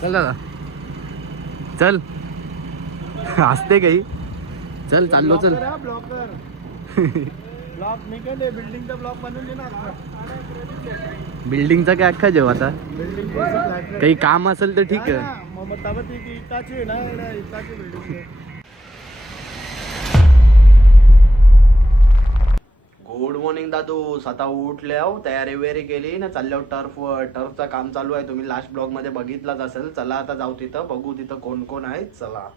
चल दादा चल हसते काही चल चाललो चल ब्लॉकर ब्लॉक मी काय बिल्डिंगचा ब्लॉक बनवून दे ना. बिल्डिंगचा काय अख्खा जेव्हा आता बिल्डिंग काही काम असेल तर ठीक आहे. मग ताबत इटाची ना इटाची बिल्डिंग. गुड मॉर्निंग दादू. आता उठल्या तयारी वेरी केली ना चालल्या टर्फचा काम चालू आहे. तुम्ही लास्ट ब्लॉग मध्ये बघितलाच असेल. चला आता जाऊ तिथं बघू तिथं कोण कोण आहेत. चला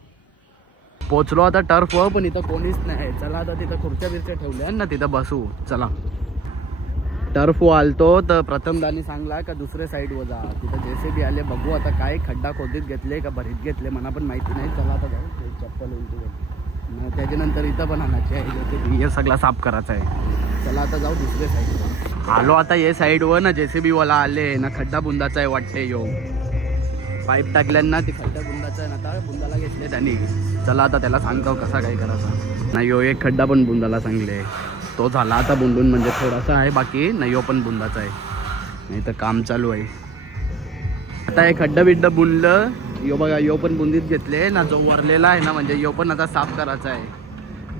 पोचलो आता टर्फ पण इथं कोणीच नाही. चला आता तिथं खुर्च्या बिरच्या ठेवल्या ना तिथं बसू. चला टर्फ आलतो तर प्रथम दानी सांगला का दुसऱ्या साईडवर जा. तिथं जेसीबी आले बघू आता काय खड्डा खोदीत घेतले का भरीत घेतले मला पण माहिती नाही. चला आता जाऊ चप्पल उलटी त्याच्यानंतर इथं पण आणायचे आहे. हे सगळं साफ करायचं आहे. चला आता जाऊ दुसऱ्या साईडवर. आलो आता ये साईडवर ना जेसीबी वाला आले ना खड्डा बुंदाचा आहे वाटते. यो पाईप टाकल्यांना ती खड्डा बुंदाचा आहे ना. आता बुंदाला घेतले त्यांनी. चला आता त्याला सांगतो कसा काय करायचा. ना यो एक खड्डा पण बुंदाला सांगले. तो झाला आता बुंदून म्हणजे थोडासा आहे बाकी ना. यो पण बुंदाचा आहे. नाही तर काम चालू आहे. आता हे खड्डा बिड्डा बुंदलं. यो बघा यो पण बुंदीत घेतले ना. जो वरलेला आहे ना म्हणजे यो पण आता साफ करायचा आहे.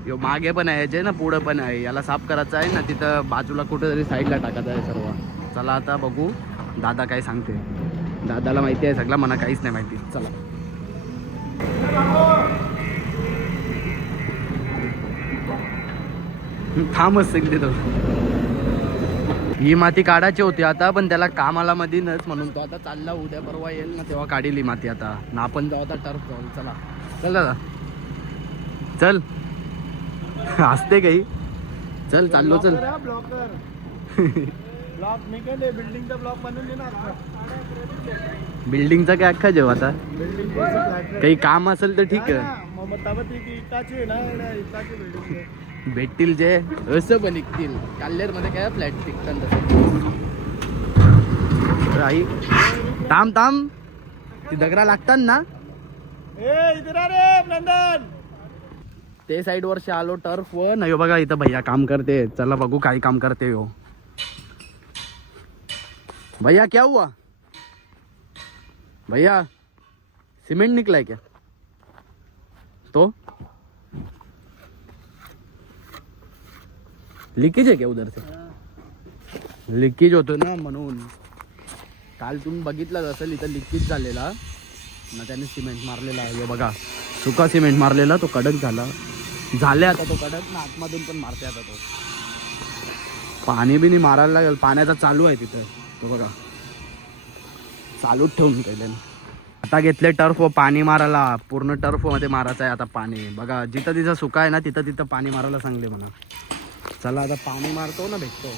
यो मागे पण आहे जे ना पुढं पण आहे. याला साफ करायचं आहे ना. तिथं बाजूला कुठेतरी साईडला टाकायचं आहे सर्व. चला आता बघू दादा काय सांगते. दादाला माहिती आहे सगळं मला काहीच नाही माहिती. चला थांबच सिंगली तो. ही माती काढायची होती आता पण त्याला कामाला मधीनच म्हणून तो आता चालला. उद्या परवा येईल ना तेव्हा काढील ही माती आता ना. आपण जाऊ आता टर्फ जाऊ. चला चल दादा चल हसते काही चल चाललो चल. ब्लॉकर ब्लॉक मी काय बिल्डिंगचा ब्लॉक बनवून दे ना. बिल्डिंगचा काय अख्खा जेव्हा आता बिल्डिंग काही काम असेल तर ठीक आहे. मग ताबत इटाची ना इटाची बिल्डिंग भेटतील जे असं पण निघतील. काल्लेरमध्ये काय फ्लॅट टिकतात तसं. आई थांब थांब ती दगडा लागतात ना. इधर रे नंदन. ते साईड वर्ष आलो टर्फ व नाही बघा इथं भैया काम करते. चला बघू काय काम करते हो. भैया क्या हुआ भैया सीमेंट निकला क्या तो लीकेज आहे क्या उधर से. लीकेज होतो ना म्हणून. काल तुम्ही बघितलाच असेल इथं लीकेज झालेला ना. त्याने सिमेंट मारलेला आहे बघा. सुका सिमेंट मारलेला तो कडक झाला. झाले आता तो कडक ना. आतमधून पण मारते आता तो. पाणी बी नाही मारायला लागेल. पाण्याचा चालू आहे तिथं तो बघा. चालूच ठेवून गेले. आता घेतले टर्फ पाणी मारायला. पूर्ण टर्फ मध्ये मारायचं आहे आता पाणी. बघा जिथं तिथं सुका आहे ना तिथं तिथं पाणी मारायला सांगले म्हणा. चला आता पाणी मारतो ना भेटतो.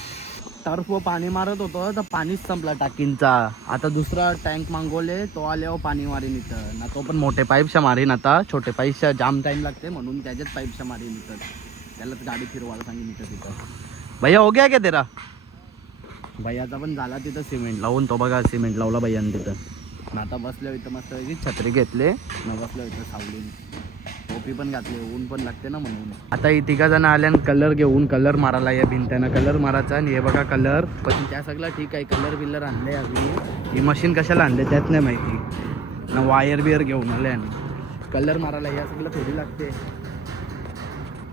टर्फ पाणी मारत होतो तर पाणीच संपला टाकींचा. आता दुसरा टँक मागवले तो आल्यावर पाणी मारीन इथं ना. तो पण मोठे पाईपशा मारीन आता. छोटे पाईपशा जाम टाईम लागते म्हणून त्याच्यात पाईपशा मारीन इथं. त्यालाच गाडी फिरवायला सांगेन इथं तिथं. भैया हो गया क्या तेरा. भैयाचा पण झाला तिथं सिमेंट लावून. तो बघा सिमेंट लावला भैयाने तिथं. ना आता बसल्या इथं मस्त छत्री घेतले ना. बसल्या इथं सावलीन. टोपी पण घातली. ऊन पण लागते ना म्हणून. आता ही तिघा जण आल्यान कलर घेऊन कलर मारायला. या भिंत्यांना कलर मारायचा. आणि हे बघा कलर पण त्या सगळं ठीक आहे. कलर बिलर आणले आम्ही. ही मशीन कशाला आणले त्यात नाही माहिती ना. वायर बियर घेऊन आले आणि कलर मारायला या सगळं थोडी लागते.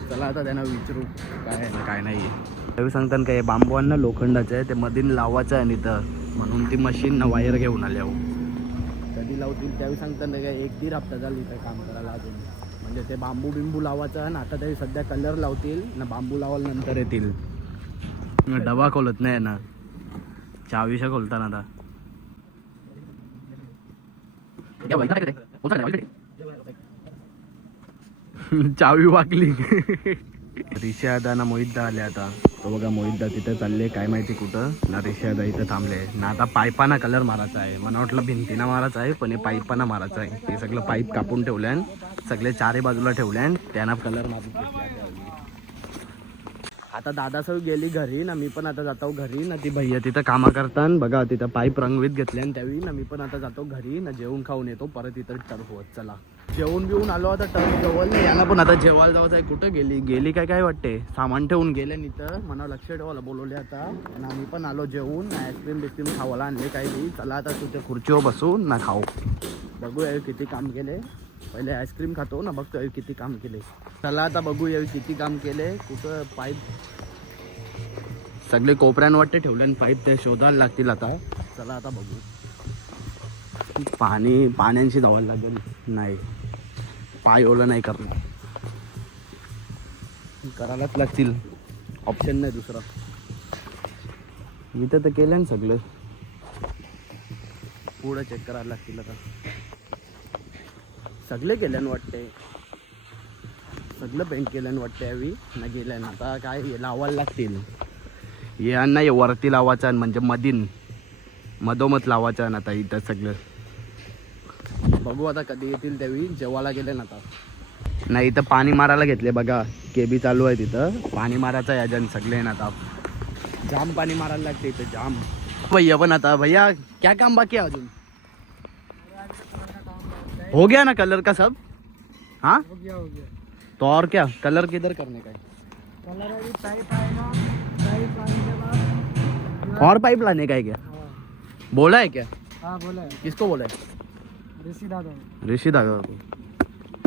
चला आता त्यांना विचारू काय आहे ना काय नाही. त्यावेळी सांगतात काय बांबूंना लोखंडाचं आहे ते मधीन लावायचं आहे. आणि तर म्हणून ती मशीन ना वायर घेऊन आल्या. कधी लावतील त्यावेळी सांगतात काय 1-1.5 हप्ता झाली काय काम करायला अजून. म्हणजे ते बांबू बिंबू लावायचं आहे ना. आता तरी सध्या कलर लावतील ना. बांबू लावायला नंतर येतील. डबा खोलत नाही ना. चावीशा खोलताना आता चावी वाकली. रिशादा ना मोहितदा आले आता. तो बघा मोहितदा तिथं चालले काय माहिती कुठं ना. रिशादा इथं थांबले ना. आता पाईपाना कलर मारायचा आहे. मला वाटलं भिंतीना मारायचा आहे पण हे पाईपाना मारायचं आहे. हे सगळं पाईप कापून ठेवल्यान सगळे चारी बाजूला ठेवल्यान त्यांना कलर मारून घेतला. आता दादा सगळं गेली घरी ना. मी पण आता जातो घरी ना. ती भैया तिथं कामा करताना बघा तिथं पाईप रंगवीत घेतले. आणि त्यावेळी ना मी पण आता जातो घरी ना. जेवून खाऊन येतो परत इथं टर्फ होत. चला जेवून बिवून आलो आता टर्फ जवळ. याला पण आता जेवायला जायचं आहे. कुठं गेली काय वाटते. सामान ठेवून गेले इथं. मला लक्ष ठेवायला बोलवले आता. आणि मी पण आलो जेवून. आईस्क्रीम बिस्क्रीम खावायला आणले काही. चला आता तुझ्या खुर्चीवर बसून ना खाऊ. बघू यावेळी किती काम केले. पहिले आईस्क्रीम खातो ना, बघतो यावेळी किती काम केले. चला आता बघू यावेळी किती काम केले. कुठं पाईप सगळे कोपऱ्यांवरती ठेवले पाईप, ते शोधायला लागतील आता. चला आता बघू. पाण्याशी धावायला लागेल. नाही, पाय ओला नाही करणार, करायलाच लागतील, ऑप्शन नाही दुसरा. इथं तर केलं ना सगळं, पुढं चेक करायला लागतील आता. सगळे केल्यान वाटते, सगळं पेंट केल्यान वाटते. यावी ना गेल्यान आता काय लावायला लागतील. यांना वरती लावायचं म्हणजे मधोमध लावायचं आता इथं सगळं. बघू आता कधी येतील त्यावेळी, जेवायला गेले ना आता. नाही इथं पाणी मारायला घेतले बघा, केबी चालू आहे तिथं. पाणी मारायचं याजन सगळे ना आता. जाम पाणी मारायला लागते इथं, जाम. भैया पण आता, भैया क्या काम बाकी है अजून? हो गया ना कलर का सब? हाँ हो गया. तो और क्या कलर किधर करने का है? कलर अभी पाइप आएगा, पाइप आने के बाद और पाइप लाने का है क्या? बोला है क्या? हाँ बोला है किसको बोला है? ऋषि दादा. ऋषि दादा को.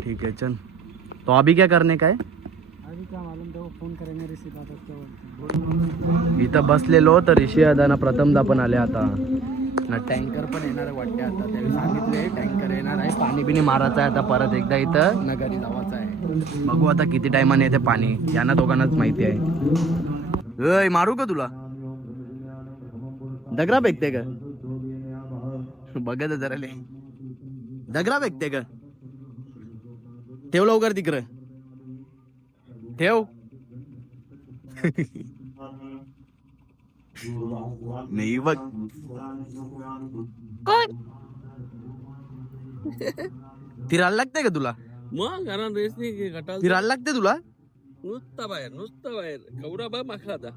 ठीक है चल. तो अभी क्या करने का है? अभी क्या मालूम, तो फोन करेंगे ऋषि दादा को. इथं बसलेलो तर ऋषी दादा प्रथमदा पण आले आता ना. टँकर पण येणार आहे वाटते आता. त्यावेळी सांगितले टँकर येणार आहे, पाणी बिणी मारायचं आहे आता परत एकदा इथं ना, घरी जावायचं आहे. बघू आता किती टायमाने येते पाणी, यांना दोघांनाच माहिती आहे. अय मारू का तुला? दगरा फेकते का? बघत जरा ले, दगरा फेकते का? ठेव लवकर तिकडं, ठेव. नाही बघ फिरायला लागते का तुला? मग कारण रेस नाही गटाल फिरायला लागते तुला? नुसता बाहेर कवरा बा माखला आता.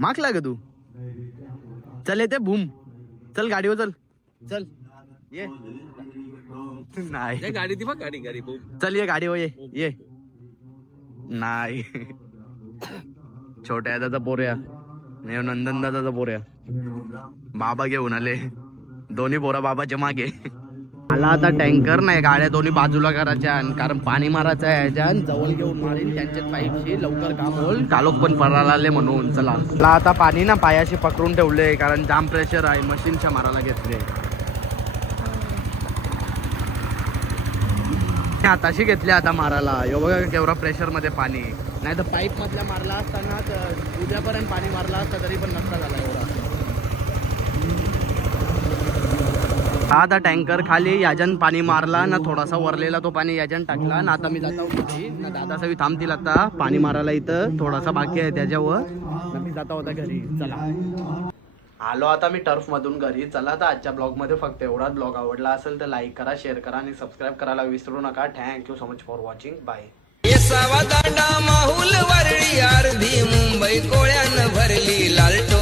मागला का तू? चल येते भूम, चल गाडीवर चल, चल ये. नाही गाडी ती बघ, गाडी बघ. चल ये गाडीवर ये. नाही छोट्या दादाचा पोऱ्या, नंदन दादाचा पोऱ्या. बाबा घेऊन आले, दोन्ही पोरा बाबाच्या मागे. मला आता टँकर नाही, गाड्या दोन्ही बाजूला करायच्या, कारण पाणी मारायचं आहे. याच्या जवळ घेऊन मारेल त्यांच्या पाईपशी, लवकर काम होईल. कालोख पण पडायला आले म्हणून. चला आता पाणी ना पायाशी पकडून ठेवले, कारण जाम प्रेशर आहे. मशीनच्या मारायला घेतले, आताशी घेतले आता मारायला. यो बघा केवढा प्रेशर मध्ये पाणी. नाही तर पाईप मधल्या मारला असताना उद्यापर्यंत पाणी मारला असता तरी पण नसता झाला एवढा. आता टँकर खाली याजन पाणी मारला ना, थोडासा वरलेला तो पाणी याजन टाकला ना. आता मी जातो घरी ना, दादा सगळी थांबतील आता पाणी मारायला. इथं थोडासा बाकी आहे त्याच्यावर ना, मी जाता होता घरी. चला आलो आता मी टर्फ मधून घरी. चला तर आजच्या ब्लॉग मध्ये फक्त एवढाच. ब्लॉग आवडला असेल तर लाईक करा, शेअर करा आणि सबस्क्राईब करायला विसरू नका. Thank you so much for watching. Bye. Danda Mahul Worli अर्धी मुंबई कोळ्यानं भरली लालटो